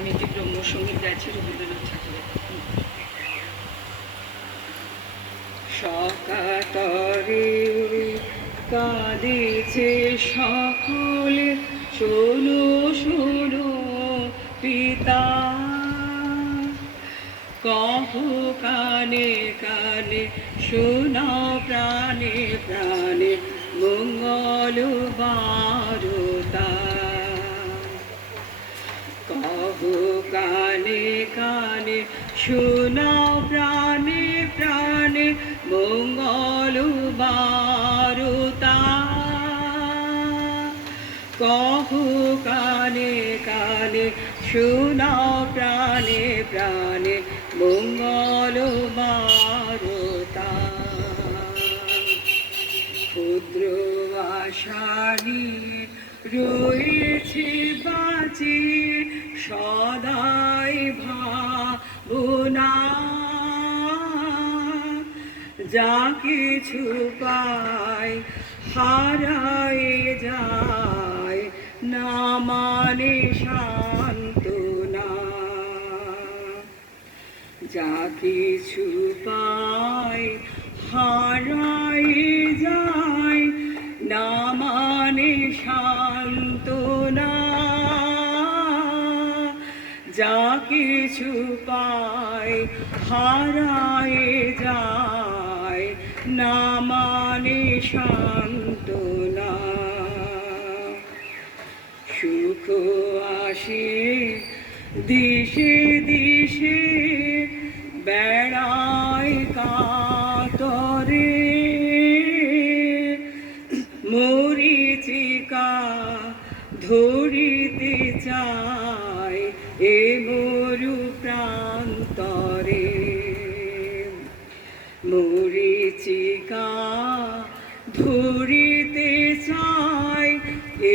আমি একটি ব্রহ্মসঙ্গীত গাইছি রবীন্দ্রনাথ ঠাকুরের। সকাতরে কাঁদিছে সকলে। শোনো শোনো, পিতা। কহ কানে কানে, শোনাও প্রাণে প্রাণে মঙ্গল বারতা কহ কানে কানে শোনাও প্রাণে প্রাণে মঙ্গল বারতা। কহ কানে কানে শোনাও প্রাণে প্রাণে মঙ্গল বারতা। ক্ষুদ্র আশা নিয়ে রয়েছে বাঁচে সদাই ভাবনা। যা কিছু পায় হারায় যায় না মানে শান্তনা যা কিছু পায় হারায় যায় না মানে শান্তনা যা কিছু পায় হারায় যায়, না মানে শান্তনা সুখ আসে দিশে দিশে, বেড়ায় কাতরে। মরিচিকা চায় এ মরু প্রান্তরে। মরিচিকা ধরিতে চায়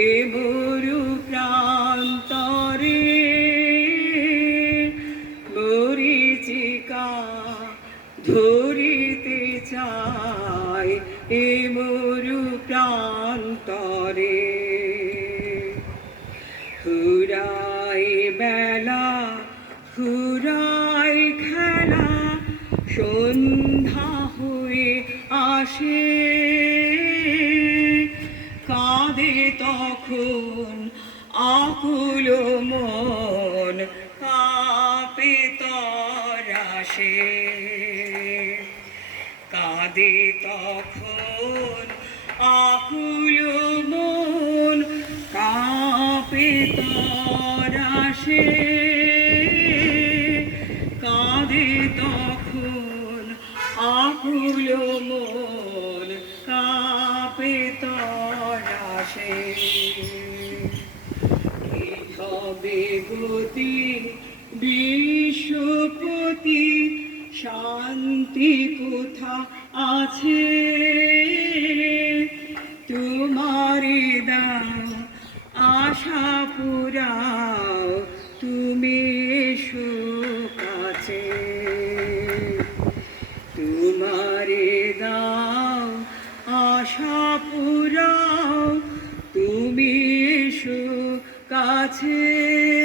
এ মরু প্রান্তরে। মরিচিকা ধরিতে চায় এ মরু প্রান্তরে। বেলা হুরাই খেলা, সন্ধ্যা হয়ে আসে। কাঁদে তখন আকুল মন, কাঁপে তরাসে কাঁদে তখন আকুল মন, কাঁপে তরাসে কি হবে গতি, বিশ্বপতি, শান্তি কোথা আছে? তোমারে দাও, আশা পুরাও, তুমি এসো কাছে। তোমারে দাও, আশা কাছে